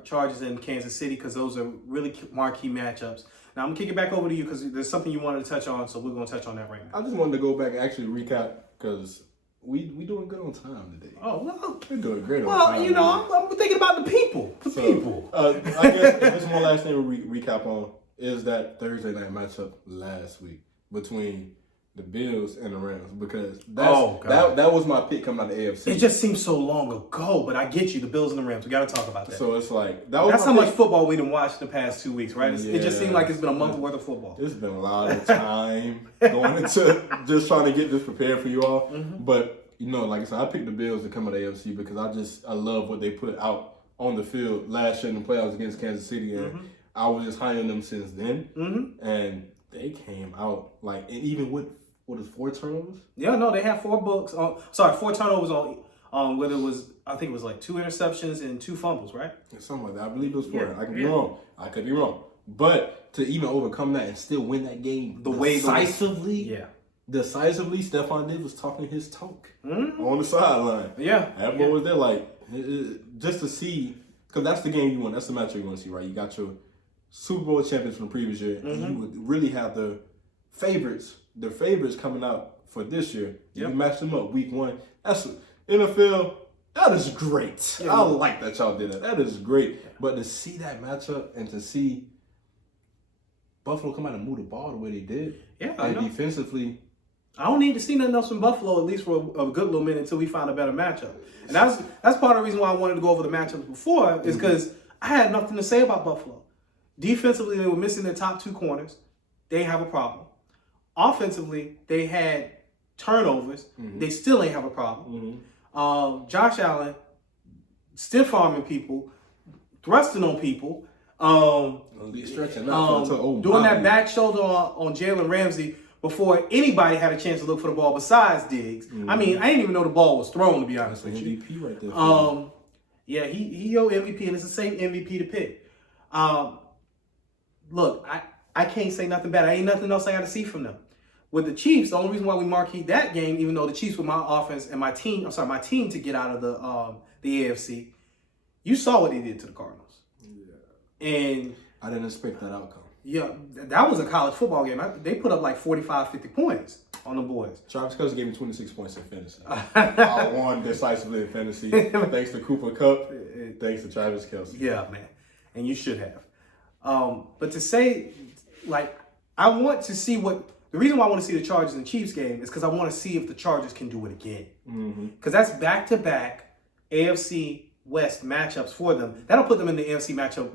Chargers in Kansas City, because those are really marquee matchups. Now, I'm going to kick it back over to you because there's something you wanted to touch on, so we're going to touch on that right now. I just wanted to go back and actually recap, because we doing good on time today. Oh, well. We're doing great on Well, time. you know, I'm thinking about the people. The people. I guess this one last thing we recap on is that Thursday night matchup last week between the Bills and the Rams, because that was my pick coming out of the AFC. It just seems so long ago, but I get you, the Bills and the Rams. We got to talk about that. So it's like that's how much football we didn't watch the past 2 weeks, right? It just seemed like it's been a month worth of football. It's been a lot of time going into just trying to get this prepared for you all. Mm-hmm. But you know, like I said, I picked the Bills to come out of the AFC because I love what they put out on the field last year in the playoffs against Kansas City, and I was just high on them since then. Mm-hmm. And they came out and even with 4 turnovers? Yeah, no, they had 4 books. 4 turnovers on whether it was, I think it was like 2 interceptions and 2 fumbles, right? Something like that. I believe it was 4. I could be wrong. I could be wrong. But to even overcome that and still win that game decisively, Stephon Diggs was talking his talk on the sideline. Yeah. That boy was there just to see, because that's the game you want. That's the matchup you want to see, right? You got your Super Bowl champions from the previous year, and you would really have the favorites coming out for this year. You match them up week 1. That's NFL. That is great. Yeah. I like that y'all did that. That is great. But to see that matchup and to see Buffalo come out and move the ball the way they did, and defensively, I don't need to see nothing else from Buffalo, at least for a good little minute, until we find a better matchup. And that's part of the reason why I wanted to go over the matchups before, is because I had nothing to say about Buffalo. Defensively, they were missing their top 2 corners. They have a problem. Offensively, they had turnovers. They still ain't have a problem. Josh Allen stiff-arming people, thrusting on people, doing that back shoulder on Jalen Ramsey before anybody had a chance to look for the ball besides Diggs. I mean, I didn't even know the ball was thrown, to be honest with you. MVP right there. Yeah, he owed MVP, and it's the same MVP to pick. Look, I can't say nothing bad. Ain't nothing else I got to see from them. With the Chiefs, the only reason why we marquee that game, even though the Chiefs were my offense and my team to get out of the AFC, you saw what they did to the Cardinals. Yeah. And I didn't expect that outcome. Yeah, that was a college football game. They put up like 45, 50 points on the boys. Travis Kelce gave me 26 points in fantasy. I won decisively in fantasy thanks to Cooper Kupp, thanks to Travis Kelce. Yeah, man. And you should have. But to say, I want to see the reason why I want to see the Chargers and Chiefs game is because I want to see if the Chargers can do it again. Because that's back-to-back AFC West matchups for them. That'll put them in the AFC matchup.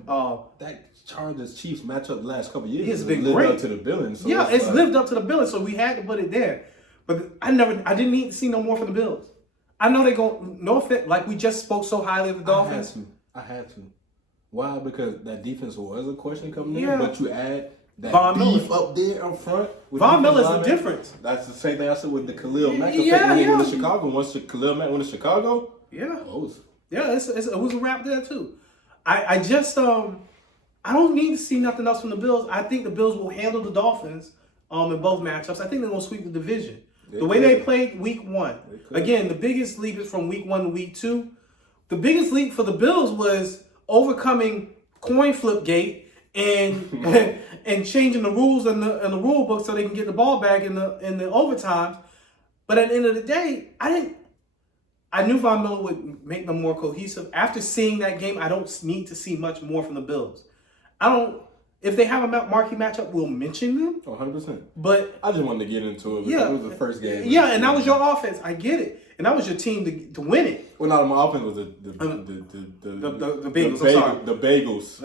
That Chargers-Chiefs matchup the last couple of years has been lived great. Up to the billing. So yeah, it's lived up to the billing, so we had to put it there. But I didn't need to see no more from the Bills. I know they go, no offense, like we just spoke so highly of the Dolphins. I had to. Why? Because that defense was a question coming in, but you add that Von beef Miller up there up front. Von Miller's the difference. That's the same thing I said with the Khalil Mack effect when he went to Chicago. Once Khalil Mack went to Chicago, it was a wrap there too. I just I don't need to see nothing else from the Bills. I think the Bills will handle the Dolphins in both matchups. I think they're gonna sweep the division. The way they played week 1. Again, the biggest leap is from week 1 to week 2. The biggest leap for the Bills was overcoming coin flip gate and and changing the rules in the rule book so they can get the ball back in the overtimes. But at the end of the day, I knew Von Miller would make them more cohesive. After seeing that game, I don't need to see much more from the Bills. If they have a marquee matchup, we'll mention them. 100%. But I just wanted to get into it because it was the first game. Yeah, and that was your offense. I get it. And that was your team to win it. Well, no, my offense was the Bengals. The Bagels.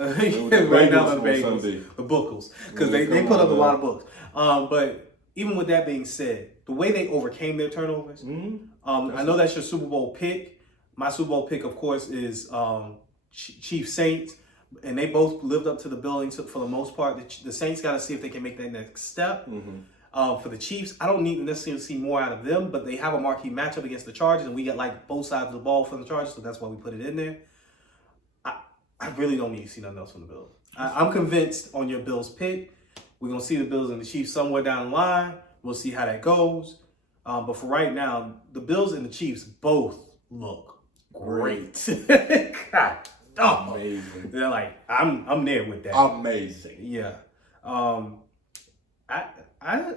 Right now, the Bagels. The Bookles. Because they put up a lot of books. But even with that being said, the way they overcame their turnovers, I know that's your Super Bowl pick. My Super Bowl pick, of course, is Chiefs Saints. And they both lived up to the billing for the most part. The Saints got to see if they can make that next step. For the Chiefs, I don't need to necessarily see more out of them, but they have a marquee matchup against the Chargers, and we got both sides of the ball from the Chargers, so that's why we put it in there. I really don't need to see nothing else from the Bills. I'm convinced on your Bills pick. We're going to see the Bills and the Chiefs somewhere down the line. We'll see how that goes. But for right now, the Bills and the Chiefs both look great. God. Oh, amazing. They're like, I'm there with that. Amazing. Yeah. I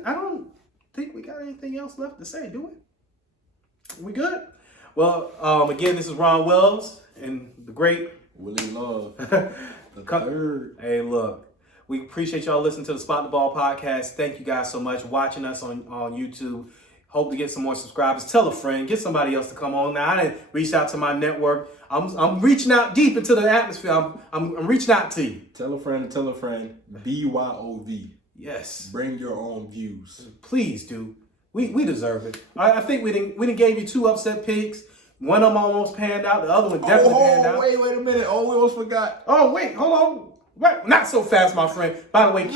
don't think we got anything else left to say, do we? We good? Well, again, this is Ron Wells and the great Willie Love. The third. Hey, look, we appreciate y'all listening to the Spot the Ball podcast. Thank you guys so much watching us on YouTube. Hope to get some more subscribers. Tell a friend. Get somebody else to come on. Now, I didn't reach out to my network. I'm reaching out deep into the atmosphere. I'm reaching out to you. Tell a friend. BYOV. Yes. Bring your own views. Please do. We deserve it. I think we didn't gave you 2 upset picks. One of them almost panned out. The other one definitely panned out. Wait a minute. Oh, we almost forgot. Oh, wait. Hold on. Wait, not so fast, my friend. By the way,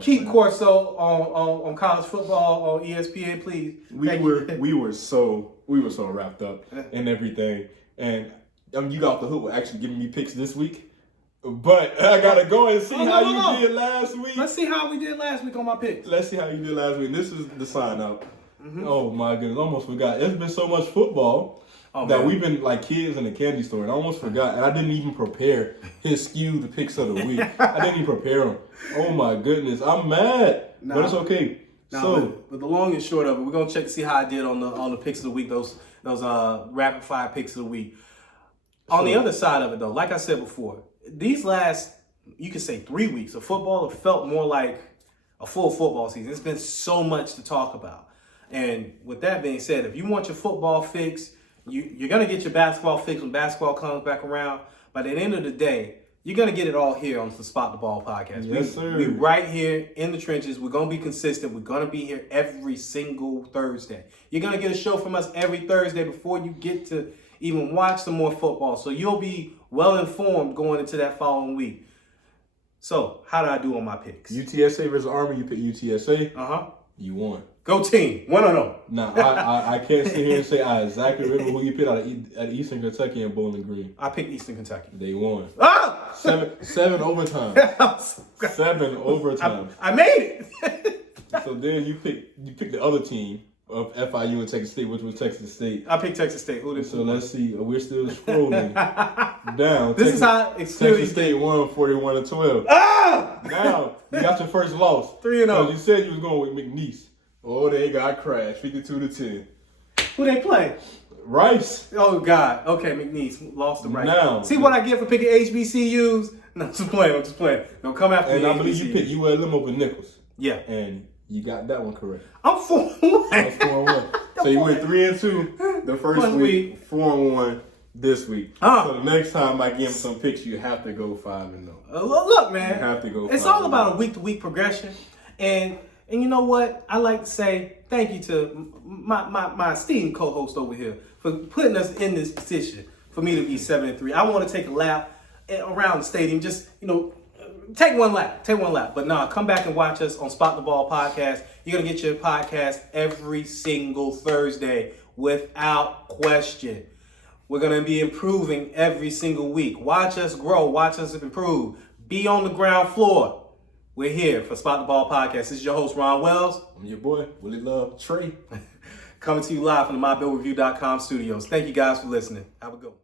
keep Corso on college football on ESPN, please. We were so wrapped up in everything, and you got off the hook with actually giving me picks this week. But I gotta go and see how you did last week. Let's see how we did last week on my picks. Let's see how you did last week. This is the sign up. Mm-hmm. Oh my goodness, almost forgot. It's been so much football. That we've been like kids in a candy store, and I almost forgot. And I didn't even prepare his skew, the picks of the week. I didn't even prepare them. Oh my goodness, I'm mad, but it's okay. But the long and short of it, we're gonna check to see how I did on the picks of the week. Those rapid fire picks of the week. On the other side of it, though, like I said before, these last, you could say 3 weeks of football, it felt more like a full football season. It's been so much to talk about. And with that being said, if you want your football fix, you're going to get your basketball fix when basketball comes back around. But at the end of the day, you're going to get it all here on the Spot the Ball podcast. Yes, sir. We're right here in the trenches. We're going to be consistent. We're going to be here every single Thursday. You're going to get a show from us every Thursday before you get to even watch some more football. So you'll be well informed going into that following week. So how did I do on my picks? UTSA versus Army. You pick UTSA. Uh-huh. You won. Go team. 1-0. Nah, I can't sit here and say I exactly remember who you picked out of Eastern Kentucky and Bowling Green. I picked Eastern Kentucky. They won. Ah! Seven overtime. 7 overtime. I made it. So then you picked the other team of FIU and Texas State, which was Texas State. I picked Texas State. So let's see. We're still scrolling down. This is how Texas State won 41-12. Ah! Now you got your first loss. 3-0. You said you was going with McNeese. Oh, they got crashed. 52-10. Who they play? Rice. Oh God. Okay, McNeese lost to Rice. Now, see what I get for picking HBCUs? No, I'm just playing. Don't come after me. And I believe you picked ULM over Nichols. Yeah. And you got that one correct. I'm 4-1. That's 4-1. So you went 3-2 the first week, 4-1 this week. So the next time I give him some picks, you have to go 5-0. Look, man. You have to go. It's all about a week-to-week progression, and you know what? I like to say thank you to my esteemed co-host over here for putting us in this position for me to be 7-3. I want to take a lap around the stadium, just take one lap. But nah, come back and watch us on Spot the Ball podcast. You're gonna get your podcast every single Thursday without question. We're gonna be improving every single week. Watch us grow. Watch us improve. Be on the ground floor. We're here for Spot the Ball podcast. This is your host, Ron Wells. I'm your boy, Willie Love Trey. Coming to you live from the MyBillReview.com studios. Thank you guys for listening. Have a good one.